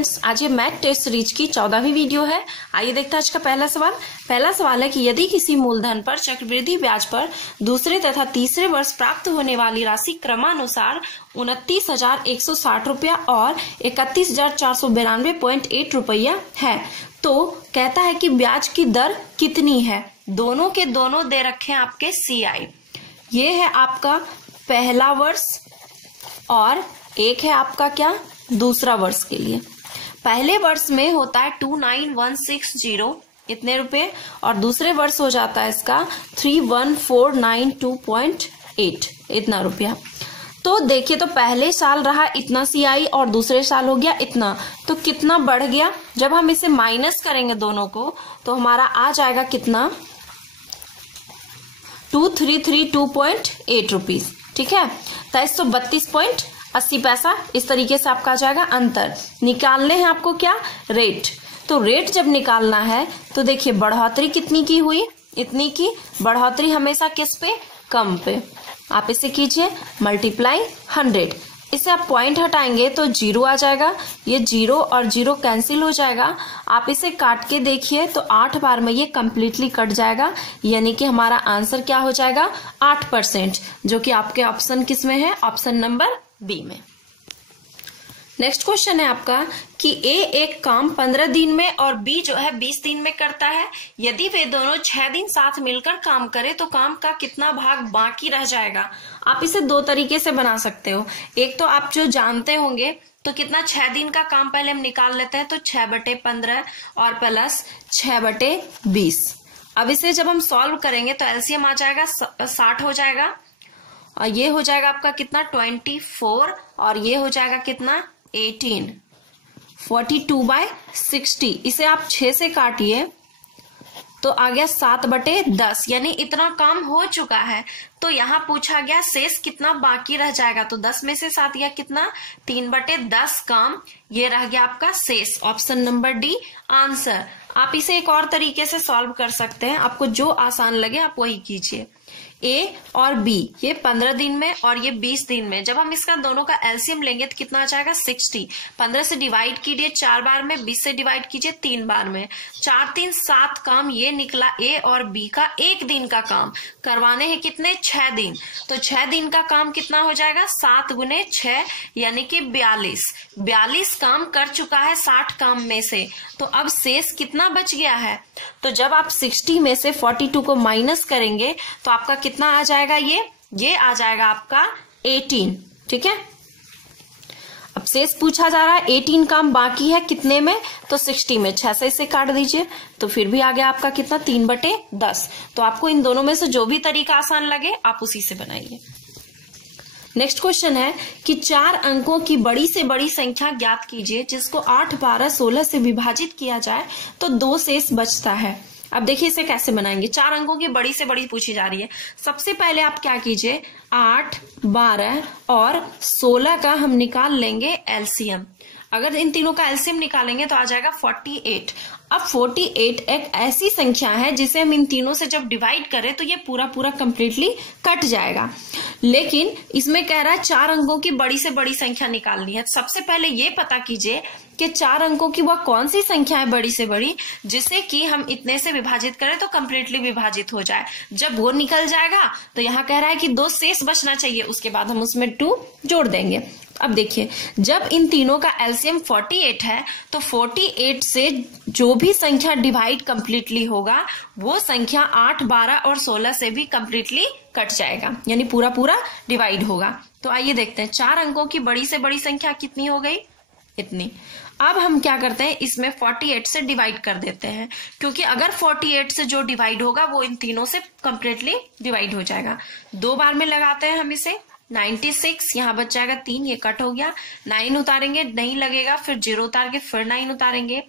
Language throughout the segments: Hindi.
फ्रेंड्स, आज ये मैथ टेस्ट सीरीज की 14वीं वीडियो है। आइए देखते हैं आज का पहला सवाल। पहला सवाल है कि यदि किसी मूलधन पर चक्रवृद्धि ब्याज पर दूसरे तथा तीसरे वर्ष प्राप्त होने वाली राशि क्रमानुसार 29,160 रुपया और 31,492.8 रुपया है, तो कहता है कि ब्याज की दर कितनी है। दोनों के दोनों दे रखे हैं आपके CI। ये है आपका पहला वर्ष और एक है आपका क्या, दूसरा वर्ष के लिए। पहले वर्ष में होता है 29,160 इतने रुपए और दूसरे वर्ष हो जाता है इसका 31,492.8 इतना रुपया। तो देखिए, तो पहले साल रहा इतना CI और दूसरे साल हो गया इतना, तो कितना बढ़ गया। जब हम इसे माइनस करेंगे दोनों को तो हमारा आ जाएगा कितना, 2332.8 रुपीज। ठीक है, 2332.80 इस तरीके से आपका आ जाएगा। अंतर निकालने हैं आपको क्या, रेट। तो रेट जब निकालना है तो देखिए बढ़ोतरी कितनी की हुई, इतनी की। बढ़ोतरी हमेशा किस पे, कम पे। आप इसे कीजिए मल्टीप्लाई 100। इसे आप पॉइंट हटाएंगे तो 0 आ जाएगा। ये 0 और 0 कैंसिल हो जाएगा। आप इसे काट के देखिए तो 8 बार में ये कंप्लीटली कट जाएगा, यानी कि हमारा आंसर क्या हो जाएगा, 8%, जो कि आपके ऑप्शन किस में है, ऑप्शन नंबर बी में। नेक्स्ट क्वेश्चन है आपका कि A एक काम 15 दिन में और B जो है 20 दिन में करता है। यदि वे दोनों 6 दिन साथ मिलकर काम करें तो काम का कितना भाग बाकी रह जाएगा। आप इसे दो तरीके से बना सकते हो। एक तो आप जो जानते होंगे तो कितना, 6 दिन का काम पहले हम निकाल लेते हैं, तो 6/15 और प्लस 6/20। अब इसे जब हम सॉल्व करेंगे तो एलसीएम आ जाएगा 60 हो जाएगा और ये हो जाएगा आपका कितना, 24 और ये हो जाएगा कितना, 18। 42/60। इसे आप 6 से काटिए तो आ गया 7/10, यानी इतना काम हो चुका है। तो यहाँ पूछा गया शेष कितना बाकी रह जाएगा, तो 10 में से 7 या कितना, 3/10 काम ये रह गया आपका शेष। Option number D answer. आप इसे एक और तरीके से सॉल्व कर सकते हैं, आपको जो आसान लगे आप वही कीजिए। A और B ये 15 दिन में और ये 20 दिन में, जब हम इसका दोनों का एलसीएम लेंगे तो कितना आ जाएगा, 60। 15 से डिवाइड कीजिए 4 बार में, 20 से डिवाइड कीजिए 3 बार में। 4 3 7 काम ये निकला A और B का। एक दिन का काम करवाने हैं कितने, 6 दिन। तो 6 दिन का काम कितना हो जाएगा, 7 गुने 6 यानी कि 42। 42 काम कर चुका है 60 काम में से। तो अब शेष कितना बच गया है, तो जब आप 60 में से 42 को माइनस करेंगे तो आपका कितना आ जाएगा, ये आ जाएगा आपका 18। ठीक है, अब शेष पूछा जा रहा है 18 काम बाकी है कितने में, तो 60 में 6 से इसे काट दीजिए तो फिर भी आ गया आपका कितना, 3/10। तो आपको इन दोनों में से जो भी तरीका आसान लगे आप उसी से बनाइए। नेक्स्ट क्वेश्चन है कि 4 अंकों की बड़ी से बड़ी संख्या ज्ञात कीजिए जिसको 8, 12, 16 से विभाजित किया जाए तो 2 शेष बचता है। अब देखिए इसे कैसे बनाएंगे। 4 अंकों की बड़ी से बड़ी पूछी जा रही है। सबसे पहले आप क्या कीजिए, 8, 12 और 16 का हम निकाल लेंगे एलसीएम। अगर इन तीनों का एलसीएम निकालेंगे तो आ जाएगा 48। अब 48 एक ऐसी संख्या है जिसे हम इन तीनों से जब डिवाइड करें तो ये पूरा पूरा कंप्लीटली कट जाएगा। लेकिन इसमें कह रहा है 4 अंकों की बड़ी से बड़ी संख्या निकालनी है। सबसे पहले ये पता कीजिए कि 4 अंकों की वह कौन सी संख्या है बड़ी से बड़ी जिसे कि हम इतने से विभाजित करें तो कंप्लीटली विभाजित हो जाए। जब वो निकल जाएगा तो यहाँ कह रहा है कि 2 शेष बचना चाहिए, उसके बाद हम उसमें 2 जोड़ देंगे। अब देखिए, जब इन तीनों का एलसीएम 48 है तो 48 से जो भी संख्या डिवाइड कंप्लीटली होगा वो संख्या 8, 12 और 16 से भी कंप्लीटली कट जाएगा, यानी पूरा पूरा डिवाइड होगा। तो आइए देखते हैं 4 अंकों की बड़ी से बड़ी संख्या कितनी हो गई, इतनी। अब हम क्या करते हैं, इसमें 48 से डिवाइड कर देते हैं, क्योंकि अगर 48 से जो डिवाइड होगा वो इन तीनों से कंप्लीटली डिवाइड हो जाएगा। 2 बार में लगाते हैं हम इसे, 96 यहाँ बच जाएगा 3, ये कट हो गया। 9 उतारेंगे, नहीं लगेगा, फिर 0 उतार के फिर 9 उतारेंगे।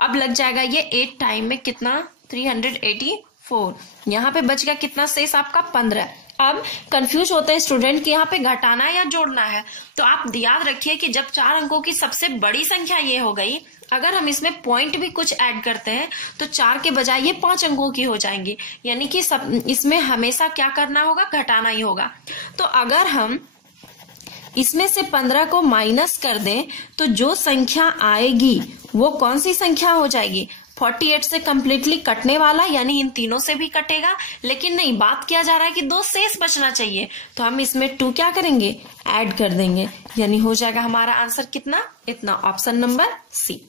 अब लग जाएगा ये 8 टाइम में कितना, 384। यहाँ पे बच गया कितना शेष आपका, 15। अब कंफ्यूज होते हैं स्टूडेंट कि यहाँ पे घटाना है या जोड़ना है। तो आप याद रखिए कि जब 4 अंकों की सबसे बड़ी संख्या ये हो गई, अगर हम इसमें पॉइंट भी कुछ ऐड करते हैं तो 4 के बजाय ये 5 अंकों की हो जाएंगी, यानी कि सब इसमें हमेशा क्या करना होगा, घटाना ही होगा। तो अगर हम इसमें से 15 को माइनस कर दें तो जो संख्या आएगी वो कौन सी संख्या हो जाएगी? 48 से कंप्लीटली कटने वाला, यानी इन तीनों से भी कटेगा, लेकिन नहीं, बात किया जा रहा है कि 2 शेष बचना चाहिए, तो हम इसमें 2 क्या करेंगे? ऐड कर देंगे, यानी हो जाएगा हमारा आंसर कितना? इतना, option number C.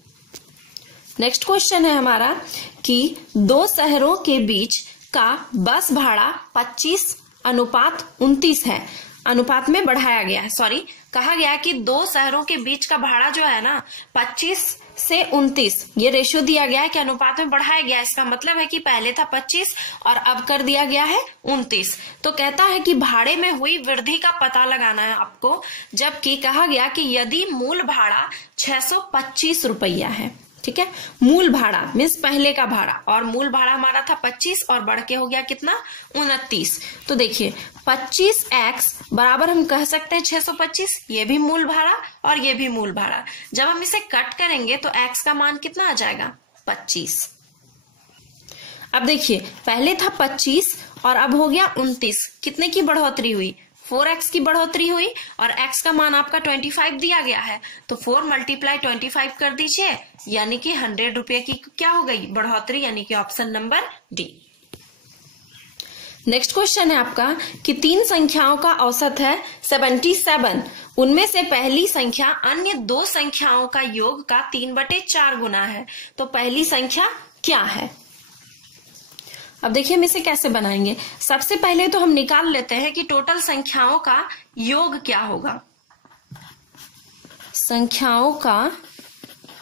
Next question है हमारा कि 2 शहरों के बीच का बस भाड़ा 25:29 है, अनुपात में बढ़ाया गया है, सॉरी, कहा गया कि 2 शहरों के बीच का भाड़ा जो है ना 25 से 29, ये रेशियो दिया गया है कि अनुपात में बढ़ाया गया है। इसका मतलब है कि पहले था 25 और अब कर दिया गया है 29। तो कहता है कि भाड़े में हुई वृद्धि का पता लगाना है आपको, जबकि कहा गया कि यदि मूल भाड़ा 625 रुपया है, ठीक है, मूल भाड़ा मीन्स पहले का भाड़ा, और मूल भाड़ा हमारा था 25 और बढ़ के हो गया कितना? 29। तो देखिए 25x बराबर हम कह सकते हैं 625, ये भी मूल भाड़ा और ये भी मूल भाड़ा। जब हम इसे कट करेंगे तो x का मान कितना आ जाएगा? 25। अब देखिए पहले था 25 और अब हो गया 29, कितने की बढ़ोतरी हुई? 4x की बढ़ोतरी हुई, और x का मान आपका 25 दिया गया है, तो 4 × 25 कर दीजिए, यानी कि 100 रुपये की क्या हो गई? बढ़ोतरी, यानी कि option number D. Next question है आपका कि 3 संख्याओं का औसत है 77, उनमें से पहली संख्या अन्य 2 संख्याओं का योग का 3/4 गुना है, तो पहली संख्या क्या है? अब देखिए हम इसे कैसे बनाएंगे। सबसे पहले तो हम निकाल लेते हैं कि टोटल संख्याओं का योग क्या होगा। संख्याओं का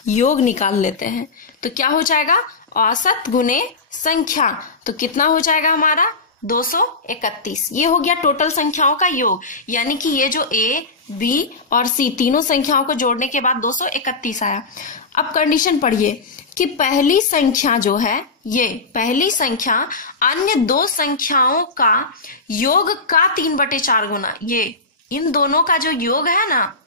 योग निकाल लेते हैं, तो क्या हो जाएगा? औसत गुने संख्या, तो कितना हो जाएगा हमारा? 231। ये हो गया टोटल संख्याओं का योग, यानी कि ये जो A, B और C तीनों संख्याओं को जोड़ने के बाद 231 आया। अब कंडीशन पढ़िए कि पहली संख्या जो है, ये पहली संख्या अन्य 2 संख्याओं का योग का 3/4 गुना, ये इन दोनों का जो योग है ना,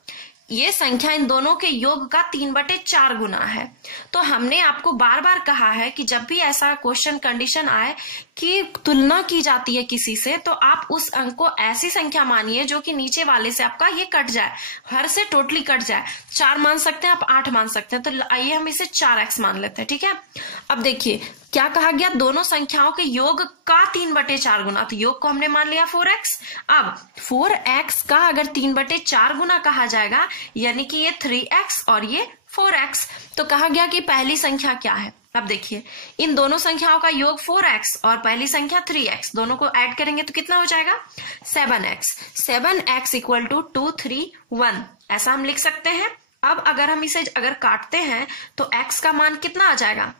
ये संख्या इन दोनों के योग का 3/4 गुना है। तो हमने आपको बार बार कहा है कि जब भी ऐसा क्वेश्चन कंडीशन आए कि तुलना की जाती है किसी से, तो आप उस अंक को ऐसी संख्या मानिए जो कि नीचे वाले से आपका ये कट जाए, हर से टोटली कट जाए। 4 मान सकते हैं आप, 8 मान सकते हैं, तो आइए हम इसे 4x मान लेते हैं, ठीक है। अब देखिए क्या कहा गया? दोनों संख्याओं के योग का 3/4 गुना, तो योग को हमने मान लिया 4x। अब 4x का अगर 3/4 गुना कहा जाएगा, यानी कि ये 3x और ये 4x, तो कहा गया कि पहली संख्या क्या है। अब देखिए इन दोनों संख्याओं का योग 4x और पहली संख्या 3x, दोनों को ऐड करेंगे तो कितना हो जाएगा? 7x। 7x इक्वल टू 231, ऐसा हम लिख सकते हैं। अब अगर हम इसे अगर काटते हैं तो x का मान कितना आ जाएगा?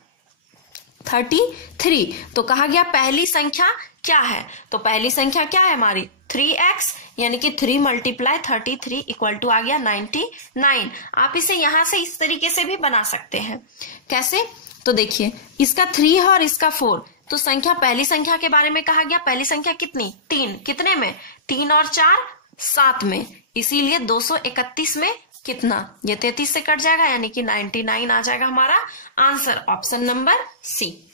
33। तो कहा गया पहली संख्या क्या है, तो पहली संख्या क्या है हमारी? 3x, यानी कि 3 × 33 इक्वल टू आ गया 99। आप इसे यहां से इस तरीके से भी बना सकते हैं। कैसे? तो देखिए इसका 3 है और इसका 4, तो संख्या पहली संख्या के बारे में कहा गया, पहली संख्या कितनी? 3, कितने में? 3 और 4 7 में, इसीलिए 231 में कितना? ये 33 से कट जाएगा, यानी कि 99 आ जाएगा हमारा answer, option number C.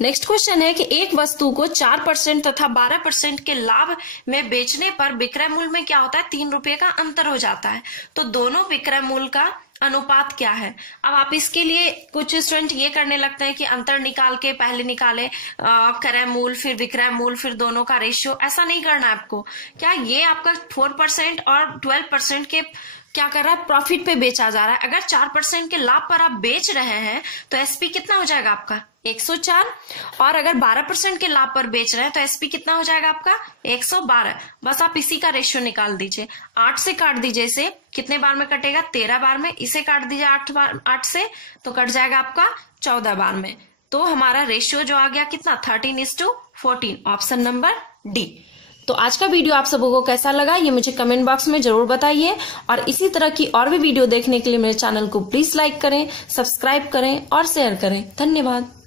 Next question है कि एक वस्तु को 4% तथा 12% के लाभ में बेचने पर विक्रय मूल्य में क्या होता है? 3 रुपए का अंतर हो जाता है, तो दोनों विक्रय मूल्य का अनुपात क्या है? अब आप इसके लिए कुछ स्टूडेंट ये करने लगते हैं कि अंतर निकाल के पहले निकाले क्रय मूल्य, फिर विक्रय मूल्य, फिर दोनों का रेशियो। ऐसा नहीं करना है आपको। क्या ये आपका 4% और 12% के क्या कर रहा है? प्रॉफिट पे बेचा जा रहा है। अगर 4% के लाभ पर आप बेच रहे हैं तो एसपी कितना हो जाएगा आपका? 104। और अगर 12% के लाभ पर बेच रहे हैं तो एसपी कितना हो जाएगा आपका? 112। बस आप इसी का रेशियो निकाल दीजिए। 8 से काट दीजिए इसे, कितने बार में कटेगा? 13 बार में। इसे काट दीजिए 8 से, तो कट जाएगा आपका 14 बार में। तो हमारा रेशियो जो आ गया कितना? 13:14, ऑप्शन नंबर डी। तो आज का वीडियो आप सबों को कैसा लगा ये मुझे कमेंट बॉक्स में जरूर बताइए, और इसी तरह की और भी वीडियो देखने के लिए मेरे चैनल को प्लीज लाइक करें, सब्सक्राइब करें और शेयर करें। धन्यवाद।